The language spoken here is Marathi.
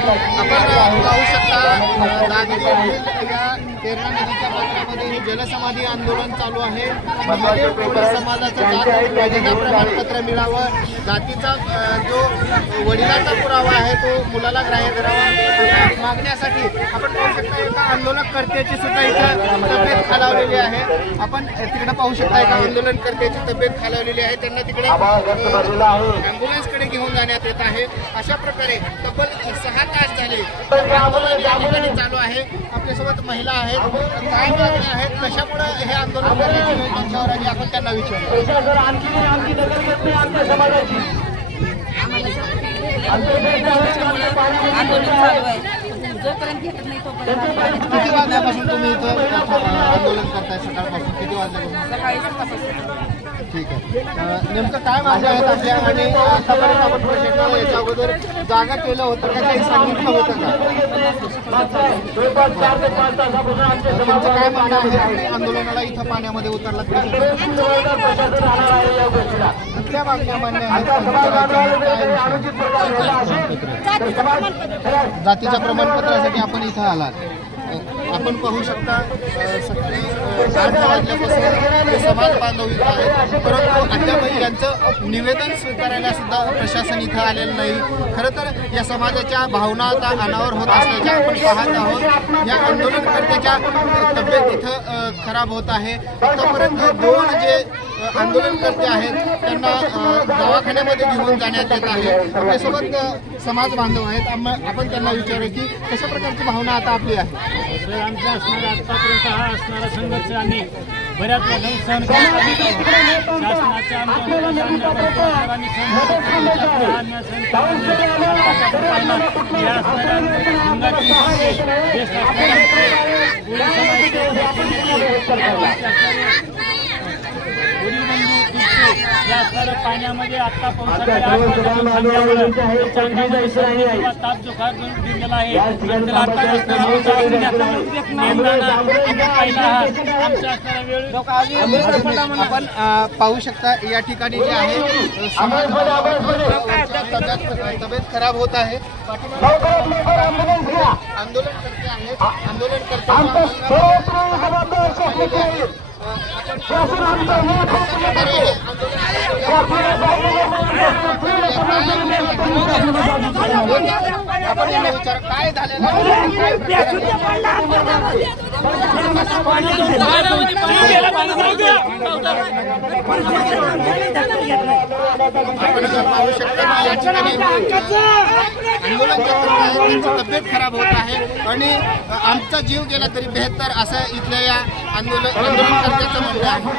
पाहू शकता या तेरणा नदीच्या पात्रामध्ये हे जलसमाधी आंदोलन चालू आहे। महादेव कोळी समाजाचं जातीचं प्रमाणपत्र मिळावं, जातीचा जो वडिलांचा पुरावा आहे तो मुलाला ग्राह्य करावा मागण्यासाठी आपण पाहू शकता एका आंदोलनकर्त्याची सुद्धा इथं तब्येत खालावलेली आहे। आपण तिकडे पाहू शकता एका आंदोलनकर्त्याची तब्येत खालावलेली आहे, त्यांना तिकडे ॲम्ब्युलन्सकडे घेऊन जाण्यात येत आहे। अशा प्रकारे तब्बल 6 तास झाले आंदोलन या ठिकाणी चालू आहे। आपल्यासोबत महिला आहेत, काय मागण्या आहेत, कशामुळे हे आंदोलन करण्याची वेळ त्यांच्यावर आली आपण त्यांना विचारतो। किती वाजल्यापासून तुम्ही इथं आंदोलन करताय? सकाळपासून किती वाजल्यापासून? ठीक आहे, नेमकं काय मागण्या आहेत आपल्या आणि आतापर्यंत आपण प्रशासनाला याच्या अगोदर जागा केलं होतं का, काही सांगितलं होतं का? तुमचं काय म्हणणं आहे आंदोलनाला इथं पाण्यामध्ये उतरला? कुठल्या मागण्या मान्य आहेत? जातीच्या प्रमाणपत्रासाठी आपण इथं आलात। आपण पाहू शकता सकाळी 8 वाजल्यापासून समाज बांधव इथं आहेत, परंतु अद्यापही यांचं निवेदन स्वीकारायला सुद्धा प्रशासन इथं आलेलं नाही। खरं तर या समाजाच्या भावना आता अनावर होत असल्याच्या आपण पाहत आहोत। या आंदोलनकर्त्याच्या तब्येत इथं खराब होत आहे। आतापर्यंत 2 जे आंदोलनकर्ते आहेत त्यांना दवाखान्यामध्ये घेऊन जाण्यात येत आहे। आपल्यासोबत समाज बांधव आहेत, आपण त्यांना विचारू की कशा प्रकारची भावना आता आपली आहे? आमचा असणारा आतापर्यंत हा असणारा संघर्ष आम्ही बऱ्याच वर्षांनी सहन शासनाच्या पाण्यामध्ये आता ताप जोखा दिलेला आहे। आपण पाहू शकता या ठिकाणी जे आहे तब्येत खराब होत आहे। आंदोलन करते आहेत, आंदोलन करते आपण यांना विचार काय झालेलं आपण पाहू शकता की या ठिकाणी आंदोलन त्यांची तब्येत खराब होत आहे आणि आमचा जीव गेला तरी बेहतर असं इथल्या या आंदोलनकर्त्याचं म्हणणं आहे।